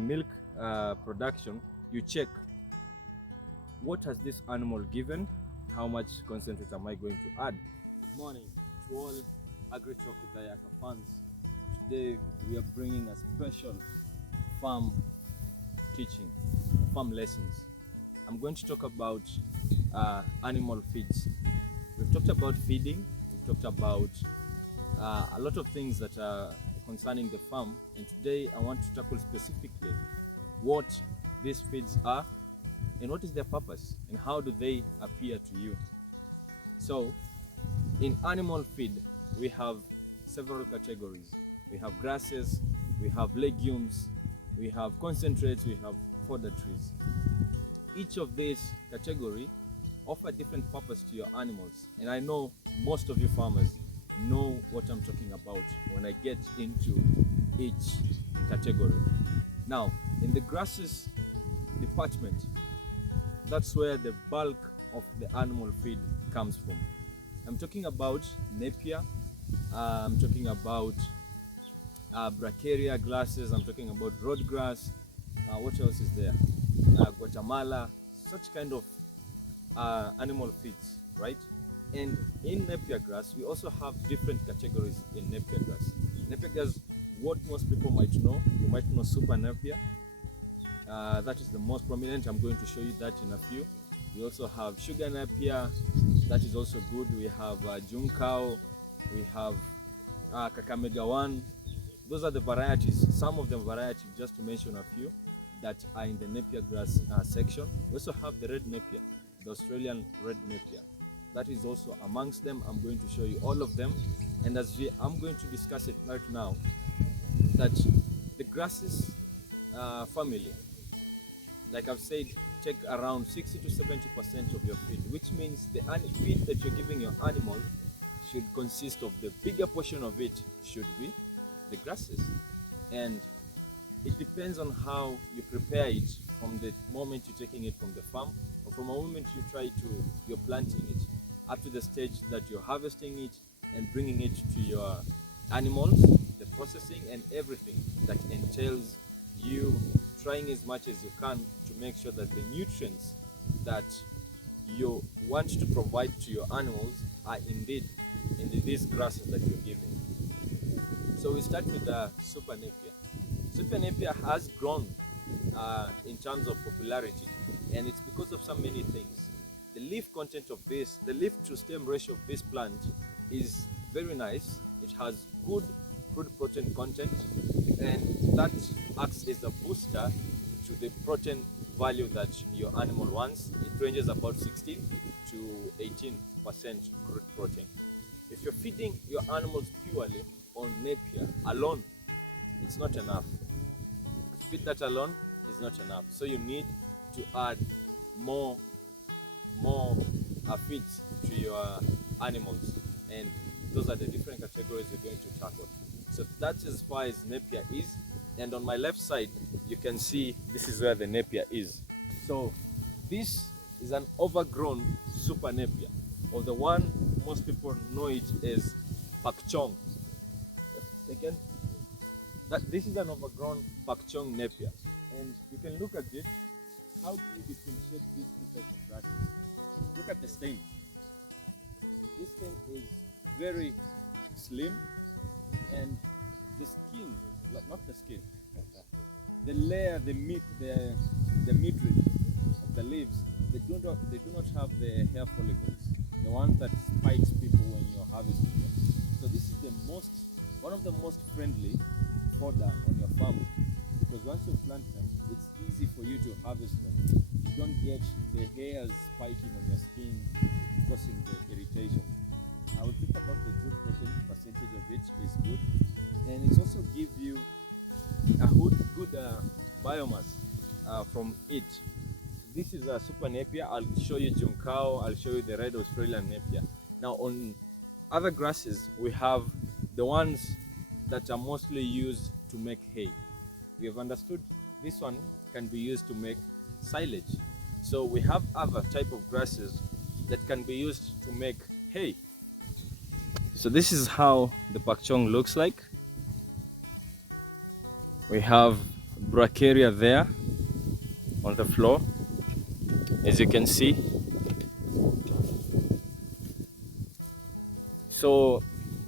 milk production, you check what has this animal given, how much concentrate am I going to add. Morning to all Agri-Talk with Ayaka fans. Today we are bringing a special farm teaching, farm lessons. I'm going to talk about animal feeds. We've talked about feeding, we've talked about a lot of things that are concerning the farm, and today I want to tackle specifically what these feeds are and what is their purpose and how do they appear to you. So in animal feed we have several categories. We have grasses, we have legumes, we have concentrates, we have fodder trees. Each of these category offer different purpose to your animals, and I know most of you farmers know what I'm talking about when I get into each category. Now, in the grasses department, that's where the bulk of the animal feed comes from. I'm talking about napier, I'm talking about bracharia grasses, I'm talking about road grass, what else is there? Guatemala, such kind of animal feeds, right? And in napier grass, we also have different categories in napier grass. Napier grass, what most people might know, you might know super napier. That is the most prominent. I'm going to show you that in a few. We also have sugar napier, that is also good. We have junkao, we have Kakamega 1. Those are the varieties, some of the varieties, just to mention a few, that are in the napier grass section. We also have the red napier, the Australian red napier. That is also amongst them. I'm going to show you all of them, and I'm going to discuss it right now, that the grasses family, like I've said, take around 60 to 70% of your feed, which means the feed that you're giving your animal should consist of, the bigger portion of it should be the grasses. And it depends on how you prepare it, from the moment you're taking it from the farm, or from the moment you're planting it, up to the stage that you're harvesting it and bringing it to your animals, the processing and everything that entails you trying as much as you can to make sure that the nutrients that you want to provide to your animals are indeed in these grasses that you're giving. So we start with the super napier. Super napier has grown in terms of popularity, and it's because of so many things. The leaf content of this, the leaf to stem ratio of this plant is very nice. It has good crude protein content, and that acts as a booster to the protein value that your animal wants. It ranges about 16 to 18% crude protein. If you're feeding your animals purely on napier alone, it's not enough. Feed that alone is not enough. So you need to add more feeds to your animals, and those are the different categories we're going to tackle. So that's as far as napier is, and on my left side you can see this is where the napier is. So this is an overgrown super napier, or the one most people know it as pak chong. Again, this is an overgrown pak chong napier, and you can look at it. How do you differentiate these two types of grasses? Look at the stem. This stem is very slim, and the skin, not the skin, the layer, the midrib of the leaves, they do not have the hair follicles, the ones that spikes people when you're harvesting them. So this is one of the most friendly fodder on your farm, because once you plant them, it's easy for you to harvest them. You don't get the hairs spiking on your skin, causing the irritation. I will think about the good protein percentage of it is good, and it also gives you a good biomass from it. This is a super napier. I'll show you junkao, I'll show you the red Australian napier. Now on other grasses, we have the ones that are mostly used to make hay. We have understood this one can be used to make silage. So we have other type of grasses that can be used to make hay. So this is how the pak chong looks like. We have bracharia there on the floor, as you can see. So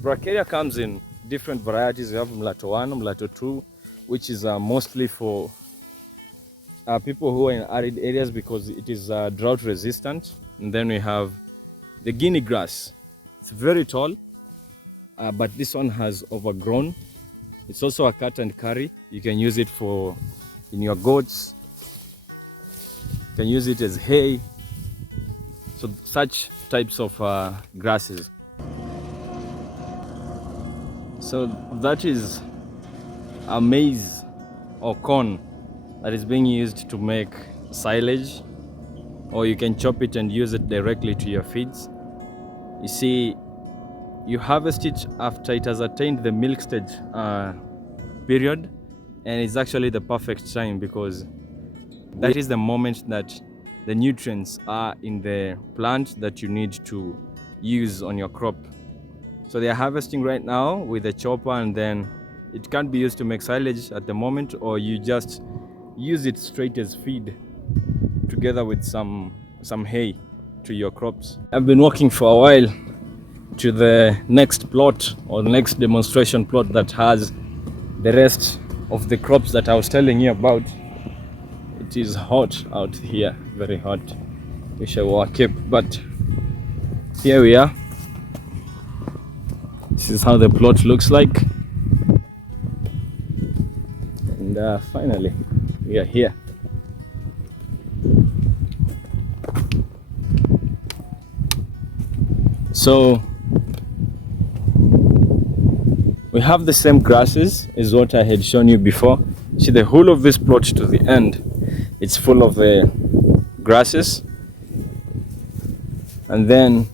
bracharia comes in different varieties. We have Mlato 1, Mlato 2, which is mostly for people who are in arid areas because it is drought resistant. And then we have the Guinea grass. It's very tall, but this one has overgrown. It's also a cut and carry. You can use it for in your goats. You can use it as hay. So such types of grasses. So that is a maize or corn that is being used to make silage, or you can chop it and use it directly to your feeds. You see, you harvest it after it has attained the milk stage period, and it's actually the perfect time because that is the moment that the nutrients are in the plant that you need to use on your crop. So they are harvesting right now with a chopper, and then it can't be used to make silage at the moment, or you just use it straight as feed together with some hay to your crops. I've been walking for a while to the next plot or next demonstration plot that has the rest of the crops that I was telling you about. It is hot out here, very hot. Wish I wore a cape, but here we are. This is how the plot looks like. And finally, we are here. So we have the same grasses as what I had shown you before. See, the whole of this plot to the end, it's full of grasses. And then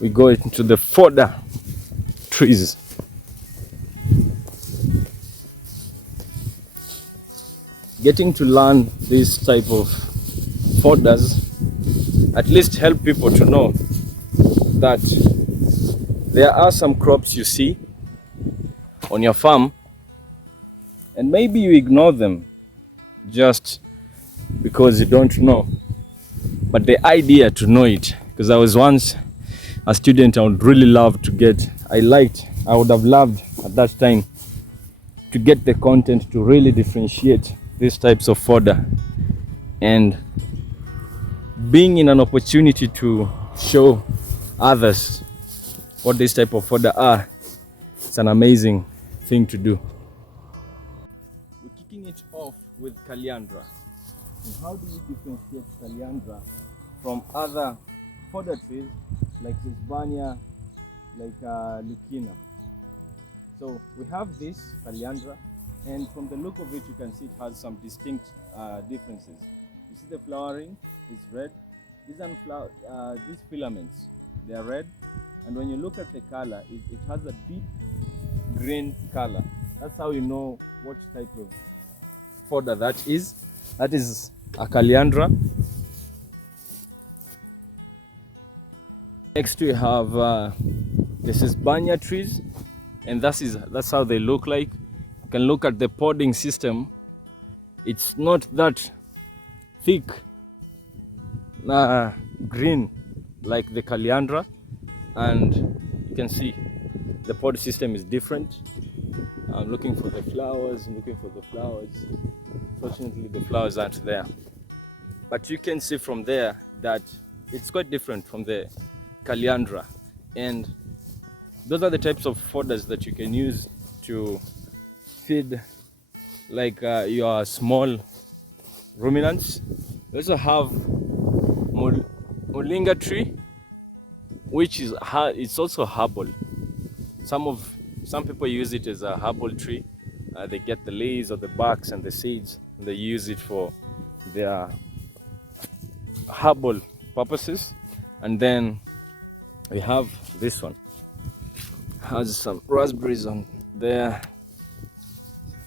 we go into the fodder trees. Getting to learn this type of fodders at least help people to know that there are some crops you see on your farm and maybe you ignore them just because you don't know, but the idea to know it, because I was once a student, I would really love to get, I would have loved at that time to get the content to really differentiate these types of fodder, and being in an opportunity to show others what this type of fodder are, it's an amazing thing to do. We're kicking it off with Caliandra. And how do you differentiate Caliandra from other fodder trees like Sesbania, like Lucina? So we have this Caliandra, and from the look of it, you can see it has some distinct differences. You see the flowering is red. These filaments, they are red, and when you look at the color, it has a deep green color. That's how you know what type of fodder that is. That is a Caliandra. Next we have the Sesbania trees, and that's how they look like. You can look at the podding system. It's not that thick green like the Caliandra, and you can see the pod system is different. I'm looking for the flowers. Fortunately, the flowers aren't there, but you can see from there that it's quite different from the Caliandra, and those are the types of fodders that you can use to feed like your small ruminants. We also have moringa tree, which is it's also herbal. Some people use it as a herbal tree. They get the leaves or the barks and the seeds, and they use it for their herbal purposes. And then we have this one, has some raspberries on there.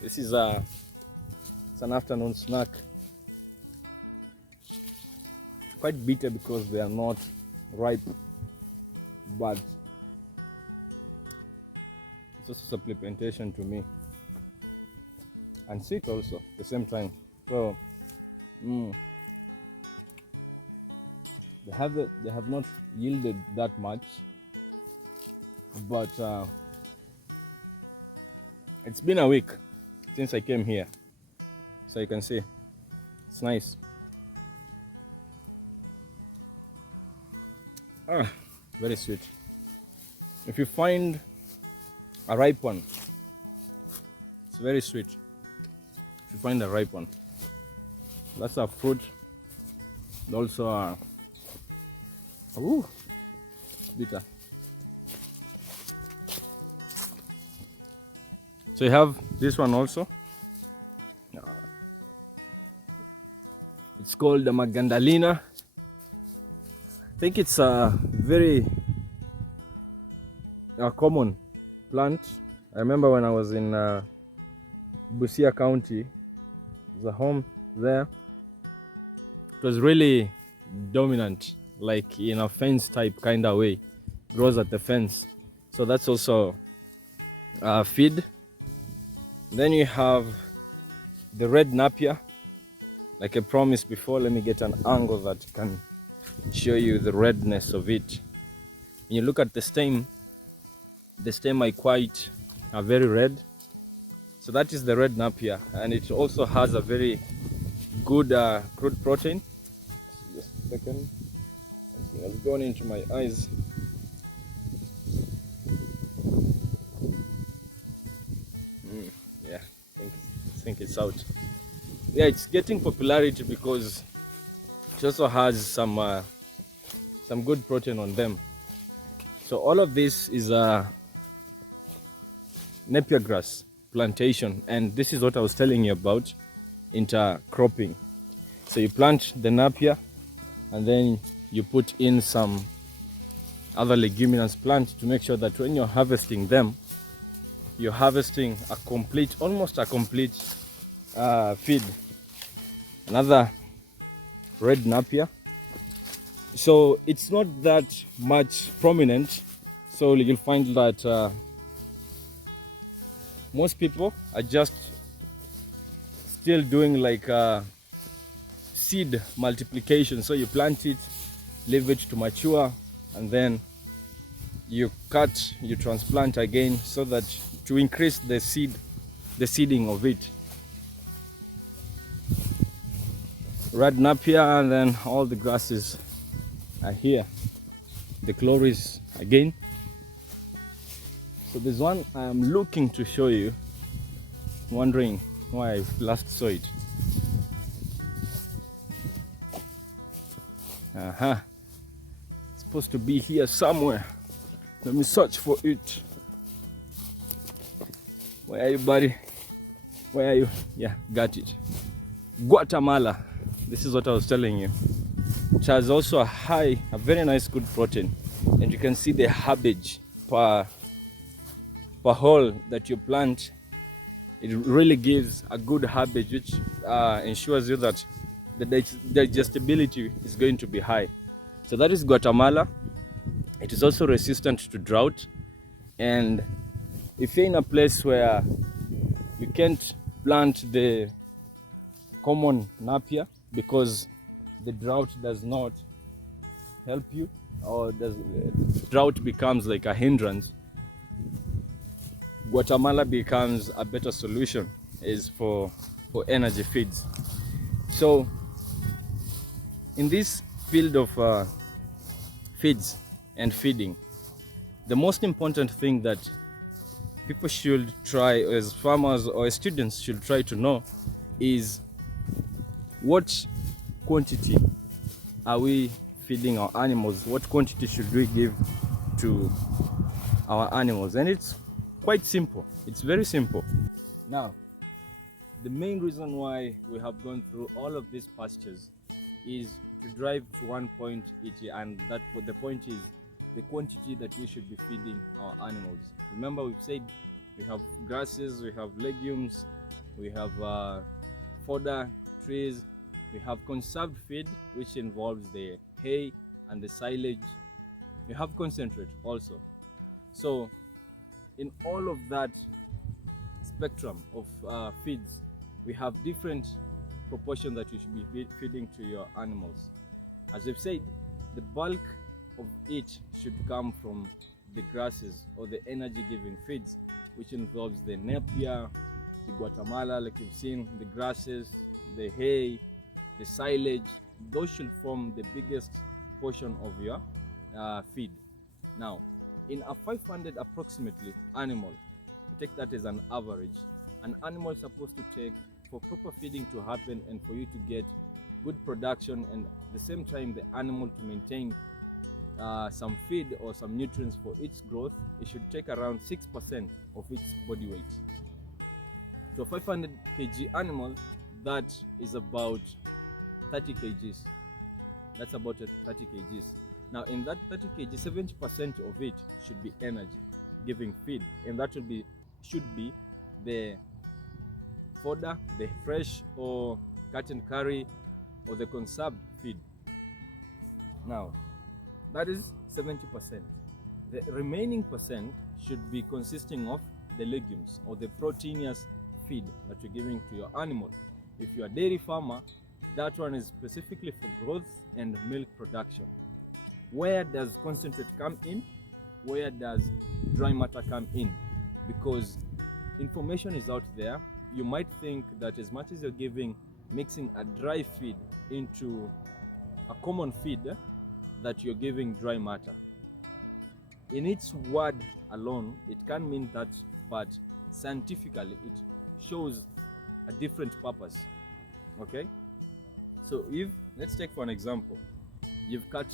This is it's an afternoon snack. Quite bitter because they are not ripe, but it's also supplementation to me. and sweet also at the same time. So they have not yielded that much, but it's been a week since I came here, so you can see it's nice. Very sweet. If you find a ripe one, it's very sweet. If you find a ripe one, that's a fruit. Also, ooh, bitter. So you have this one also. It's called the Magandalina. I think it's a very common plant. I remember when I was in Busia County, the home there, it was really dominant, like in a fence type kind of way, grows at the fence. So that's also feed. Then you have the red napier. Like I promised before, let me get an angle that can show you the redness of it. When you look at the stem are quite very red. So that is the red napier, and it also has a very good crude protein. Just a second, something has gone into my eyes. Yeah, I think it's out. Yeah, it's getting popularity because it also has some good protein on them. So all of this is a napier grass plantation, and this is what I was telling you about intercropping. So you plant the napier and then you put in some other leguminous plants to make sure that when you're harvesting them, you're harvesting almost a complete feed. Another red napier. So it's not that much prominent. So you'll find that most people are just still doing like seed multiplication. So you plant it, leave it to mature, and then you transplant again, so that to increase the seeding of it. Red napier, and then all the grasses are here. The chloris again. So there's one I am looking to show you, wondering why I last saw it. It's supposed to be here somewhere. Let me search for it. Where are you, buddy? Where are you? Yeah, got it. Guatemala. This is what I was telling you. It has also a very nice good protein. And you can see the herbage per hole that you plant. It really gives a good herbage, which ensures you that the digestibility is going to be high. So that is Guatemala. It is also resistant to drought. And if you're in a place where you can't plant the common napier because the drought does not help you, or drought becomes like a hindrance, Guatemala becomes a better solution, is for energy feeds. So in this field of feeds and feeding, the most important thing that people should try, as farmers or as students should try to know, is what quantity are we feeding our animals? What quantity should we give to our animals? And it's quite simple. It's very simple. Now, the main reason why we have gone through all of these pastures is to drive to one point, and the point is the quantity that we should be feeding our animals. Remember, we've said we have grasses, we have legumes, we have fodder, trees, we have conserved feed, which involves the hay and the silage. We have concentrate also. So in all of that spectrum of feeds, we have different proportions that you should be feeding to your animals. As we've said, the bulk of it should come from the grasses or the energy giving feeds, which involves the Napier, the Guatemala, like you've seen, the grasses, the hay, the silage. Those should form the biggest portion of your feed. Now, in a 500 approximately animal, take that as an average, an animal is supposed to take, for proper feeding to happen and for you to get good production, and at the same time the animal to maintain some feed or some nutrients for its growth, it should take around 6% of its body weight. So 500 kg animal, that is about 30 kgs. That's about 30 kgs. Now in that 30 kg, 70% of it should be energy giving feed, and that should be the fodder, the fresh or cut and carry or the conserved feed. Now that is 70%. The remaining percent should be consisting of the legumes or the proteinous feed that you're giving to your animal. If you're a dairy farmer, that one is specifically for growth and milk production. Where does concentrate come in? Where does dry matter come in? Because information is out there. You might think that as much as you're mixing a dry feed into a common feed, that you're giving dry matter. In its word alone, it can mean that, but scientifically it shows a different purpose. Okay, so if, let's take for an example, you've cut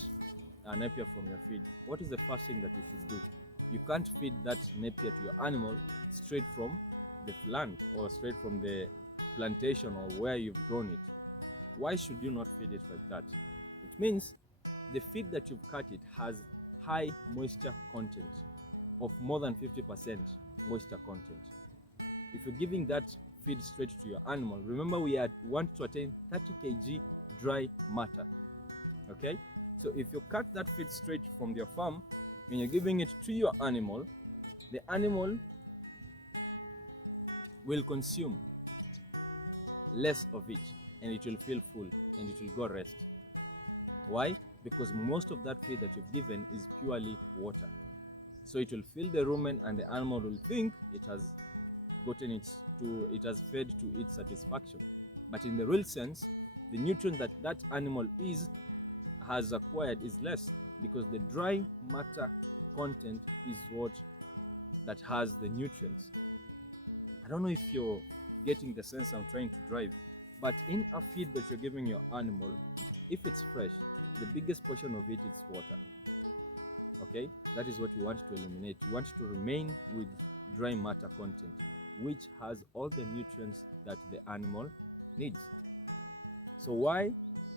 a napier from your feed. What is the first thing that you should do? You can't feed that napier to your animal straight from the land or straight from the plantation or where you've grown it. Why should you not feed it like that? It means the feed that you've cut it has high moisture content of more than 50% moisture content. If you're giving that feed straight to your animal, remember we want to attain 30 kg dry matter. Okay, so if you cut that feed straight from your farm and you're giving it to your animal, the animal will consume less of it and it will feel full and it will go rest. Why? Because most of that feed that you've given is purely water. So it will fill the rumen and the animal will think it has fed to its satisfaction. But in the real sense, the nutrient that animal has acquired is less, because the dry matter content is what that has the nutrients. I don't know if you're getting the sense I'm trying to drive, but in a feed that you're giving your animal, if it's fresh, the biggest portion of it is water. Okay, that is what you want to eliminate. You want to remain with dry matter content, which has all the nutrients that the animal needs. So why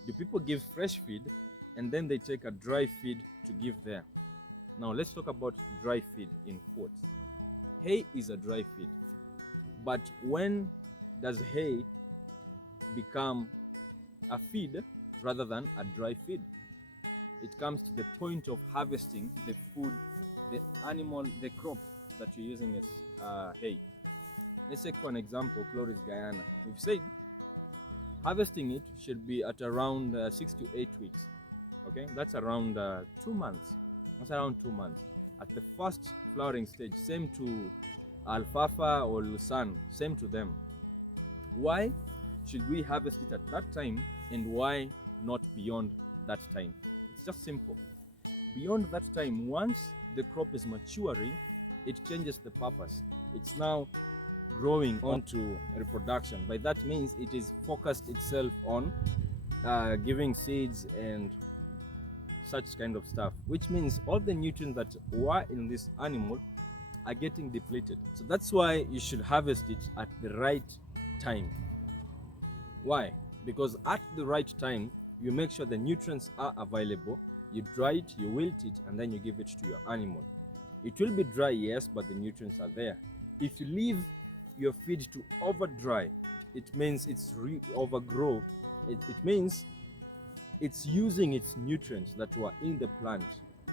do people give fresh feed and then they take a dry feed to give there? Now let's talk about dry feed in quotes. Hay is a dry feed, but when does hay become a feed rather than a dry feed? It comes to the point of harvesting the food, the animal, the crop that you're using as hay. Let's take for an example, Chloris Guyana. We've said harvesting it should be at around 6 to 8 weeks. Okay, that's around 2 months. That's around 2 months. At the first flowering stage, same to alfalfa or lucerne, same to them. Why should we harvest it at that time, and why not beyond that time? It's just simple. Beyond that time, once the crop is maturing, it changes the purpose. It's now growing onto reproduction. By that means it is focused itself on giving seeds and such kind of stuff, which means all the nutrients that were in this animal are getting depleted. So that's why you should harvest it at the right time. Why? Because at the right time, you make sure the nutrients are available, you dry it, you wilt it, and then you give it to your animal. It will be dry, yes, but the nutrients are there. If you leave your feed to over dry, it means it's overgrow. It means it's using its nutrients that were in the plant,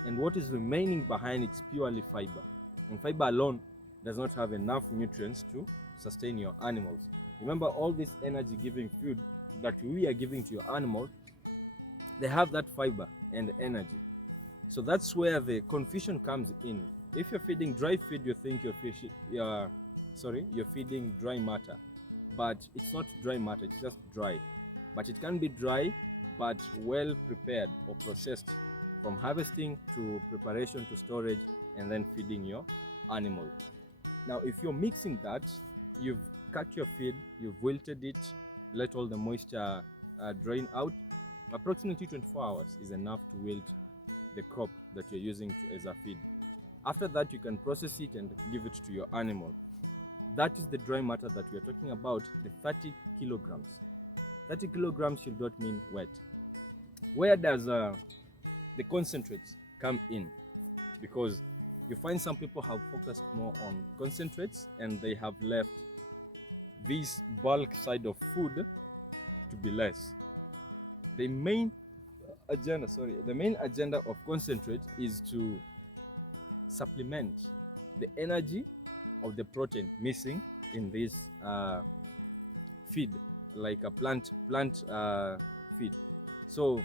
and what is remaining behind it's purely fiber. And fiber alone does not have enough nutrients to sustain your animals. Remember, all this energy giving food that we are giving to your animal, they have that fiber and energy. So that's where the confusion comes in. If you're feeding dry feed, you think you're feeding dry matter, but it's not dry matter, it's just dry. But it can be dry, but well prepared or processed, from harvesting to preparation to storage and then feeding your animal. Now, if you're mixing that, you've cut your feed, you've wilted it, let all the moisture drain out. Approximately 24 hours is enough to wilt the crop that you're using as a feed. After that, you can process it and give it to your animal. That is the dry matter that we are talking about, the 30 kilograms. 30 kilograms should not mean wet. Where does the concentrates come in? Because you find some people have focused more on concentrates and they have left this bulk side of food to be less. The main agenda of concentrate is to supplement the energy of the protein missing in this feed, like a plant feed. So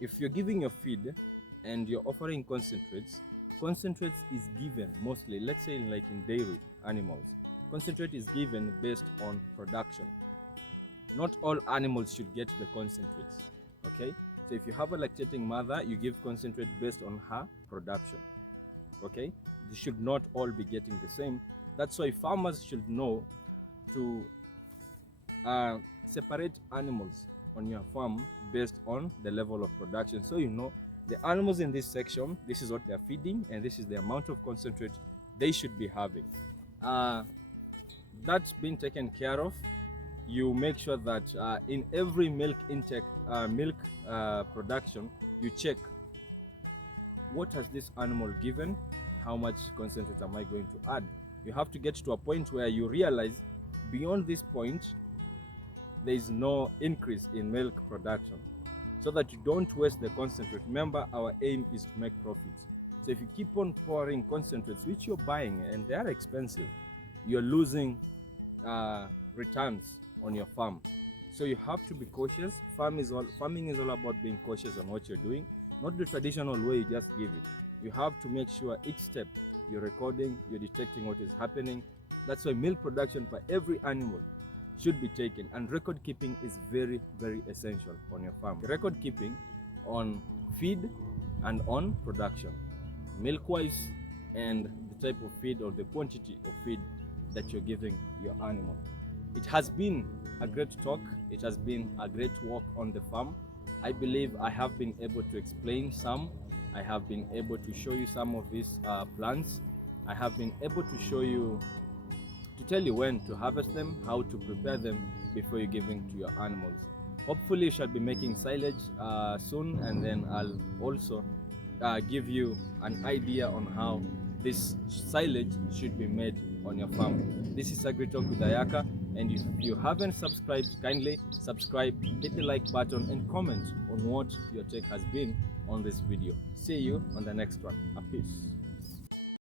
if you're giving your feed and you're offering concentrates is given mostly, let's say like in dairy animals, concentrate is given based on production. Not all animals should get the concentrates, okay? So if you have a lactating mother, you give concentrate based on her production, okay? They should not all be getting the same. That's why farmers should know to separate animals on your farm based on the level of production. So you know the animals in this section, this is what they're feeding and this is the amount of concentrate they should be having. That's been taken care of. You make sure that in every milk intake, production, you check what has this animal given, how much concentrate am I going to add. You have to get to a point where you realize beyond this point there is no increase in milk production, so that you don't waste the concentrate. Remember, our aim is to make profit. So if you keep on pouring concentrates, which you're buying and they are expensive, you're losing returns on your farm. So you have to be cautious. Farming is all about being cautious on what you're doing, not the traditional way you just give it. You have to make sure each step you're recording, you're detecting what is happening. That's why milk production for every animal should be taken, and record keeping is very, very essential on your farm. Record keeping on feed and on production, milk wise, and the type of feed or the quantity of feed that you're giving your animal. It has been a great talk. It has been a great walk on the farm. I believe I have been able to explain some. I have been able to show you some of these plants. I have been able to show you, to tell you when to harvest them, how to prepare them before you're giving to your animals. Hopefully you shall be making silage soon, and then I'll also give you an idea on how this silage should be made on your farm. This is AgriTalk with Ayaka, and if you haven't subscribed, kindly subscribe, hit the like button and comment on what your take has been on this video. See you on the next one. A peace.